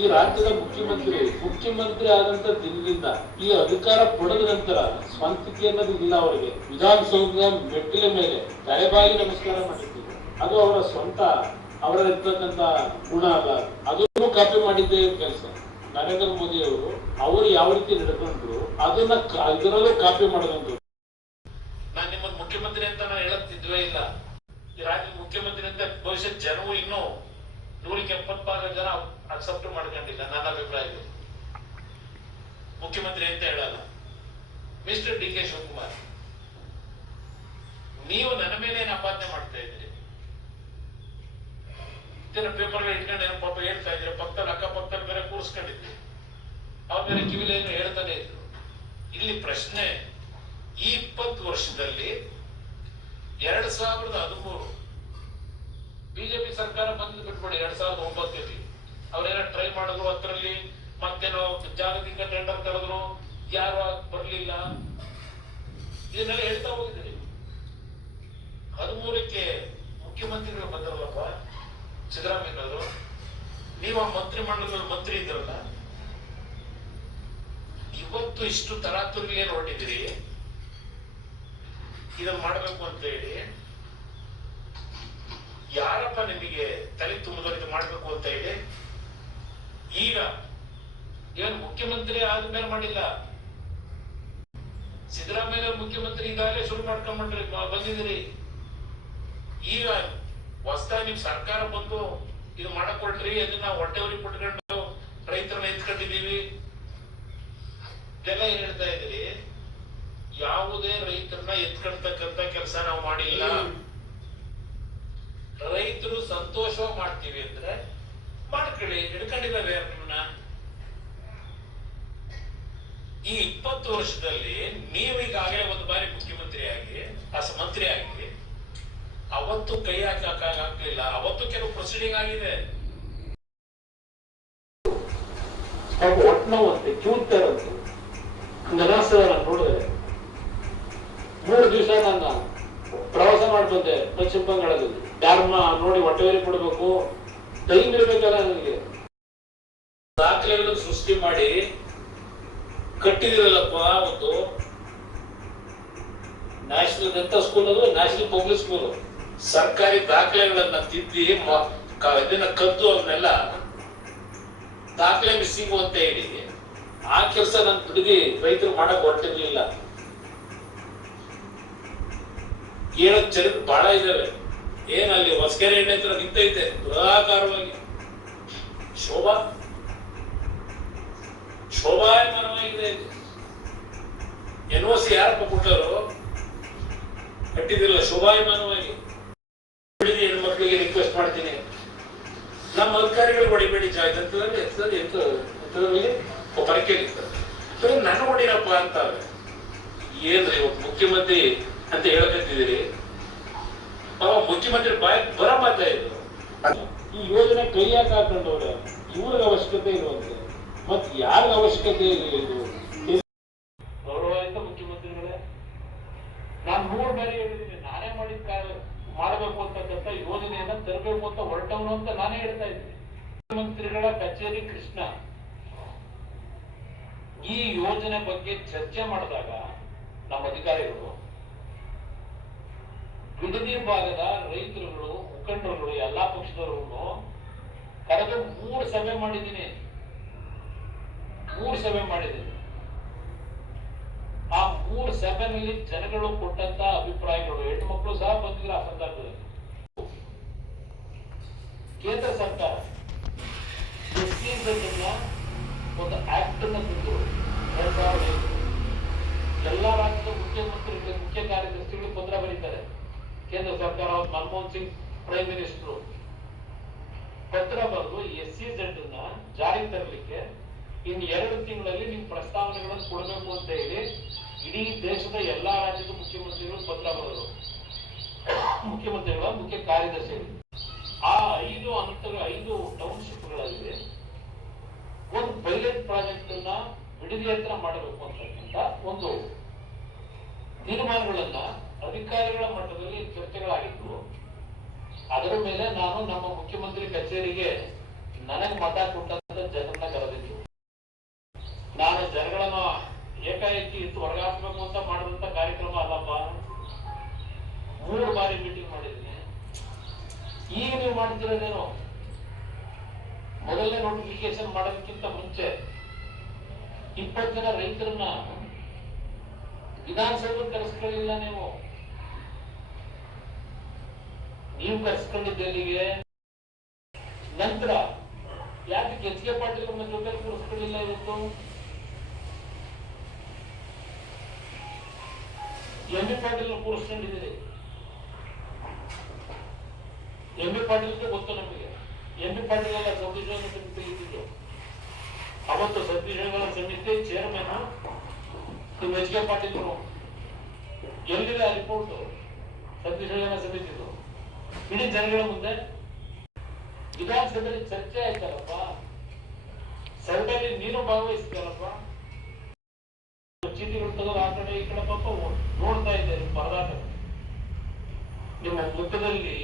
ಈ ರಾಜ್ಯದ ಮುಖ್ಯಮಂತ್ರಿ ಆದಂತ ದಿನದಿಂದ ಈ ಅಧಿಕಾರ ಪಡೆದ ನಂತರ ಸ್ವಂತಿಕೆ ಅನ್ನೋದು ಇಲ್ಲ ಅವರಿಗೆ. ವಿಧಾನಸೌಧದ ಮೆಟ್ಟಿಲ ಮೇಲೆ ತಲೆಬಾಗಿ ನಮಸ್ಕಾರ ಮಾಡಿದ್ದೀವಿ. ಅದು ಅವರ ಸ್ವಂತ, ಅವರ ಇರ್ತಕ್ಕಂತ ಗುಣ ಅಲ್ಲ. ಅದನ್ನು ಕಾಪಿ ಮಾಡಿದ್ದೇ ಕೆಲಸ. ನರೇಂದ್ರ ಮೋದಿ ಅವರು ಯಾವ ರೀತಿ ನಡ್ಕೊಂಡ್ರು ಅದನ್ನ ಇದರಲ್ಲೂ ಕಾಪಿ ಮಾಡೋದಂತ. ನಾನು ನಿಮ್ಮ ಮುಖ್ಯಮಂತ್ರಿ ಅಂತ ನಾನು ಹೇಳುತ್ತಿದ್ವೇ ಇಲ್ಲ. ಈ ರಾಜ್ಯದ ಮುಖ್ಯಮಂತ್ರಿ ಅಂತ ಭವಿಷ್ಯ ಜನವು ಇನ್ನೂ 170 ಜನ ಅಕ್ಸೆಪ್ಟ್ ಮಾಡ್ಕೊಂಡಿಲ್ಲ. ನನ್ನ ಅಭಿಪ್ರಾಯದಲ್ಲಿ ಮುಖ್ಯಮಂತ್ರಿ ಅಂತ ಹೇಳಲ್ಲ. ಮಿಸ್ಟರ್ ಡಿ ಕೆ ಶಿವಕುಮಾರ್, ನೀವು ನನ್ನ ಮೇಲೆ ಏನು ಅಪಾದನೆ ಮಾಡ್ತಾ ಇದ್ದೀರಿ? ಪೇಪರ್ ಇಟ್ಕೊಂಡು ಏನೋ ಪಾಪ ಹೇಳ್ತಾ ಇದ್ದೀರಿ. ಪಕ್ಕದಲ್ಲಿ ಅಕ್ಕಪಕ್ಕದಲ್ಲಿ ಬೇರೆ ಕೂರಿಸ್ಕೊಂಡಿದ್ರಿ, ಅವ್ರ ಬೇರೆ ಕಿವಿಲೇನು ಹೇಳ್ತಾನೆ ಇದ್ರು. ಇಲ್ಲಿ ಪ್ರಶ್ನೆ, ಈ 20 ವರ್ಷದಲ್ಲಿ 2013 ಬಿಜೆಪಿ ಸರ್ಕಾರ ಬಂದು ಬಿಟ್ಬಿಡಿ. 2009 ಅವ್ರೇನ ಟ್ರೈ ಮಾಡಿದ್ರು, ಅದರಲ್ಲಿ ಮತ್ತೇನೋ ಜಾಗತಿಕ ಟೆಂಡರ್ ಕರೆದ್ರು, ಯಾರು ಬರ್ಲಿಲ್ಲ. ಇದನ್ನೆಲ್ಲ ಹೇಳ್ತಾ ಹೋಗಿದ್ರಿ. 13ಕ್ಕೆ ಮುಖ್ಯಮಂತ್ರಿಗಳು ಬಂದಿರಲ್ಲಪ್ಪ ಸಿದ್ದರಾಮಯ್ಯನವರು. ನೀವು ಆ ಮಂತ್ರಿ ಮಂಡಲದಲ್ಲಿ ಮಂತ್ರಿ ಇದ್ರಲ್ಲ, ಇವತ್ತು ಇಷ್ಟು ತರಾತುರಿಗೆ ಹೊರಟಿದ್ರಿ ಇದನ್ನ ಮಾಡ್ಬೇಕು ಅಂತ ಹೇಳಿ. ಯಾರಪ್ಪ ನಿಮಗೆ ತಲೆ ತುಂಬಿದವರಿಗೆ ಮಾಡ್ಬೇಕು ಅಂತ ಹೇಳಿ? ಈಗ ಏನು ಮುಖ್ಯಮಂತ್ರಿ ಆದ್ಮೇಲೆ ಮಾಡಿಲ್ಲ, ಸಿದ್ದರಾಮಯ್ಯ ಮುಖ್ಯಮಂತ್ರಿ ಇದಾಗಲೇ ಶುರು ಮಾಡ್ಕೊಂಡ್ಬಿಟ್ರಿ, ಬಂದಿದ್ದೀರಿ. ಈಗ ಹೊಸದಾಗಿ ನಿಮ್ ಸರ್ಕಾರ ಬಂದು ಇದು ಮಾಡಕೊಳ್ರಿ, ಅದನ್ನ ಹೊಟ್ಟೆವ್ರಿಗೆ ಕೊಟ್ಕೊಂಡು ರೈತರನ್ನ ಎತ್ಕೊಂಡಿದೀವಿ ಇದೆಲ್ಲ ಏನ್ ಹೇಳ್ತಾ ಇದ್ದೀರಿ? ಯಾವುದೇ ರೈತರನ್ನ ಎತ್ಕೊಳ್ತಕ್ಕಂತ ಕೆಲಸ ನಾವು ಮಾಡಿಲ್ಲ. ರೈತರು ಸಂತೋಷವಾಗಿ ಮಾಡ್ತೀವಿ ಅಂದ್ರೆ ಮಾಡ್ಕೊಳ್ಳಿ, ಹಿಡ್ಕೊಂಡಿದ್ದಾವೆ ನಿಮ್ಮನ್ನ. ಈ 20 ವರ್ಷದಲ್ಲಿ ನೀವು ಈಗಾಗಲೇ ಒಂದು ಬಾರಿ ಮುಖ್ಯಮಂತ್ರಿಯಾಗಿ ಮಂತ್ರಿಯಾಗಿ ಅವತ್ತು ಕೈ ಹಾಕಲಿಲ್ಲ. ಅವತ್ತು ಕೆಲವು ಪ್ರೊಸೀಡಿಂಗ್ ಆಗಿದೆ. ಒಟ್ನವಂತೆ ಚೂಡ್ತಾರಂತೆ ನೋಡಿದ್ರೆ 3 ದಿವಸ ನಾನು ಪ್ರವಾಸ ಮಾಡಿ ಬಂದೆ ಪಶ್ಚಿಮ ಬಂಗಾಳದಲ್ಲಿ. ಯಾರನ್ನ ನೋಡಿ ಹೊಟ್ಟೆವರಿ ಕೊಡ್ಬೇಕು, ಟೈಮ್ ಇರ್ಬೇಕಲ್ಲ ನನಗೆ. ದಾಖಲೆಗಳನ್ನು ಸೃಷ್ಟಿ ಮಾಡಿ ಕಟ್ಟಿದಿರಲ್ಲಪ್ಪ. ಒಂದು ನ್ಯಾಷನಲ್ ಎಂತ ಸ್ಕೂಲ್, ಅದು ನ್ಯಾಷನಲ್ ಪಬ್ಲಿಕ್ ಸ್ಕೂಲ್. ಸರ್ಕಾರಿ ದಾಖಲೆಗಳನ್ನ ತಿದ್ದಿ ಇದನ್ನ ಕದ್ದು ಅವನ್ನೆಲ್ಲ ದಾಖಲೆ ಮಿಸ್ಸಿಂಗ್ ಅಂತ ಹೇಳಿ ಆ ಕೆಲಸ ನಾನು ಬಿಡದಿ ರೈತರು ಮಾಡಕ್ ಹೊರಟಿರ್ಲಿಲ್ಲ. ಹೇಳಕ್ ಚರಿತ್ರೆ ಬಹಳ ಇದಾವೆ. ಏನಲ್ಲಿ ಹೊಸಕೆರೆ ಎಣ್ಣೆ ಹತ್ರ ನಿಂತೈತೆ ಬೃಹಾಕಾರವಾಗಿ ಶೋಭಾಯಮಾನವಾಗಿದೆ. NOC ಯಾರಪ್ಪ ಕೊಟ್ಟರು? ಕಟ್ಟಿದಿಲ್ಲ ಶೋಭಾಯಮಾನವಾಗಿ. ಹೆಣ್ಮಕ್ಳಿಗೆ ರಿಕ್ವೆಸ್ಟ್ ಮಾಡ್ತೀನಿ, ನಮ್ಮ ಅಧಿಕಾರಿಗಳು ಹೊಡಿಬೇಡಿ ಜಾಗದಲ್ಲಿ ಪರಕೆಯಲ್ಲಿ ನನ್ನ ಹೊಡಿರಪ್ಪ ಅಂತ. ಏನ್ರಿ ಮುಖ್ಯಮಂತ್ರಿ ಅಂತ ಹೇಳಕತ್ತಿದ್ದೀರಿ? ಮುಖ್ಯಮಂತ್ರಿ ಬರ ಮಾತಾ ಇದು. ಈ ಯೋಜನೆ ಕೈ ಹಾಕೊಂಡವ್ರೆ, ಇವ್ರಿಗೆ ಅವಶ್ಯಕತೆ ಇರುವಂತೆ ಮತ್ ಯಾರಿಗ ಅವಶ್ಯಕತೆ ಇಲ್ಲ. ಇದು ಗೌರವಾಯುತ ಮುಖ್ಯಮಂತ್ರಿಗಳೇ, ನಾನು 3 ಬಾರಿ ಹೇಳಿದ್ದೀನಿ, ನಾನೇ ಮಾಡಬೇಕು ಅಂತಕ್ಕಂಥ ಯೋಜನೆಯನ್ನ ತರಬೇಕು ಅಂತ ಹೊರಟವನು ಅಂತ ನಾನೇ ಹೇಳ್ತಾ ಇದ್ದೀನಿ. ಮುಖ್ಯಮಂತ್ರಿಗಳ ಕಚೇರಿ ಕೃಷ್ಣ ಈ ಯೋಜನೆ ಬಗ್ಗೆ ಚರ್ಚೆ ಮಾಡಿದಾಗ ನಮ್ಮ ಅಧಿಕಾರಿಗಳು, ಬಿಡದಿ ಭಾಗದ ರೈತರುಗಳು, ಮುಖಂಡರುಗಳು, ಎಲ್ಲಾ ಪಕ್ಷದವರು ಕರೆದು 3 ಸಭೆ ಮಾಡಿದ್ದೀನಿ. ಆ 3 ಸಭೆಯಲ್ಲಿ ಜನಗಳು ಕೊಟ್ಟಂತ ಅಭಿಪ್ರಾಯಗಳು, ಹೆಣ್ಣುಮಕ್ಕಳು ಸಹ ಬಂದಿದ್ರು ಆ ಸಂದರ್ಭದಲ್ಲಿ. ಕೇಂದ್ರ ಸರ್ಕಾರ ಒಂದು ಆಕ್ಟ್ ಅನ್ನು ತಂದು 2005 ಎಲ್ಲಾ ರಾಜ್ಯದ ಮುಖ್ಯ ಕಾರ್ಯದರ್ಶಿಗಳು ಪತ್ರ ಬರೀತಾರೆ. ಕೇಂದ್ರ ಸರ್ಕಾರ ಮನಮೋಹನ್ ಸಿಂಗ್ ಪ್ರೈಮ್ ಮಿನಿಸ್ಟರ್ ಪತ್ರ ಬರೆದು SEZ ಅನ್ನ ಜಾರಿಗೆ ತರಲಿಕ್ಕೆ ಇನ್ನು 2 ತಿಂಗಳಲ್ಲಿ ನಿಮ್ ಪ್ರಸ್ತಾವನೆಗಳನ್ನು ಕೊಡಬೇಕು ಅಂತ ಹೇಳಿ ಇಡೀ ದೇಶದ ಎಲ್ಲಾ ರಾಜ್ಯದ ಮುಖ್ಯಮಂತ್ರಿಗಳು ಪತ್ರ ಬರೆದರು. ಮುಖ್ಯಮಂತ್ರಿಗಳ ಮುಖ್ಯ ಕಾರ್ಯದರ್ಶಿಗಳು ಆ 5 ಟೌನ್ಶಿಪ್ಗಳಲ್ಲಿ ಒಂದು ಪೈಲಟ್ ಪ್ರಾಜೆಕ್ಟ್ ಅನ್ನ ಬಿಡದಿ ಹತ್ರ ಮಾಡಬೇಕು ಅಂತಕ್ಕಂಥ ಒಂದು ತೀರ್ಮಾನಗಳನ್ನ ಅಧಿಕಾರಿಗಳ ಮಟ್ಟದಲ್ಲಿ ಚರ್ಚೆಗಳಾಗಿದ್ದು, ಅದರ ಮೇಲೆ ನಾನು ನಮ್ಮ ಮುಖ್ಯಮಂತ್ರಿ ಕಚೇರಿಗೆ ನನಗೆ ಮತ ಕೊಟ್ಟಂತ ಜನ ಏಕಾಏಕಿ ಇತ್ತು ಹೊರಗಾಕ್ಬೇಕು ಅಂತ ಮಾಡಿದಂತ ಕಾರ್ಯಕ್ರಮ ಅಲ್ಲಪ್ಪ. 3 ಬಾರಿ ಮೀಟಿಂಗ್ ಮಾಡಿದ್ದೀನಿ. ಈಗ ನೀವು ಮಾಡ್ತಿರೋದೇನು, ಮೊದಲನೇ ನೋಟಿಫಿಕೇಶನ್ ಮಾಡೋದಕ್ಕಿಂತ ಮುಂಚೆ 20 ಜನ ರೈತರನ್ನ ವಿಧಾನಸೌಧ ಕರೆಸ್ಕೊಳ್ಳಿಲ್ಲ. ನೀವು ಕರೆಸ್ಕೊಂಡಿದ್ದೆಲ್ಲಿಗೆ? ನಂತರ ಯಾಕೆ ಎಚ್ ಕೆ ಪಾಟೀಲ್ ಅವ್ರನ್ನ ಜೊತೆ ಕೂರಿಸ್ಕೊಳ್ಳಿಲ್ಲ? ಇವತ್ತು ಎಂ ಬಿ ಪಾಟೀಲ್ ಕೂರಿಸ್ಕೊಂಡಿದ್ದೀರಿ. ಎಂ ಬಿ ಪಾಟೀಲ್ಗೆ ಗೊತ್ತು ನಮಗೆ. ಎಂ ಬಿ ಪಾಟೀಲ್ ಎಲ್ಲ ಸತೀಶ್ವರ ಸಮಿತಿ ಇದ್ದಿದ್ದು. ಅವತ್ತು ಸತೀಶ್ವರ ಸಮಿತಿ ಚೇರ್ಮನ್ ಎಚ್ ಕೆ ಪಾಟೀಲ್ ಅವರು. ಎಲ್ಲಿದೆ ಆ ರಿಪೋರ್ಟ್? ಸತೀಶ್ವರ ಸಮಿತಿದು ಇಡೀ ಜನಗಳ ಮುಂದೆ ವಿಧಾನಸಭೆಯಲ್ಲಿ ಚರ್ಚೆ ಆಯ್ತಲ್ಲಪ್ಪ. ಸಭೆಯಲ್ಲಿ ನೀನು ಭಾಗವಹಿಸ್ತೀಯಲ್ಲಪ್ಪ. ಚೀಟಿಗಳು ತೆಗೆದು ಆ ಕಡೆ ಈ ಕಡೆ ಪಾಪ ನೋಡ್ತಾ ಇದ್ದೇನೆ ಪರದಾಟ. ನಿಮ್ಮ ಮುಖದಲ್ಲಿ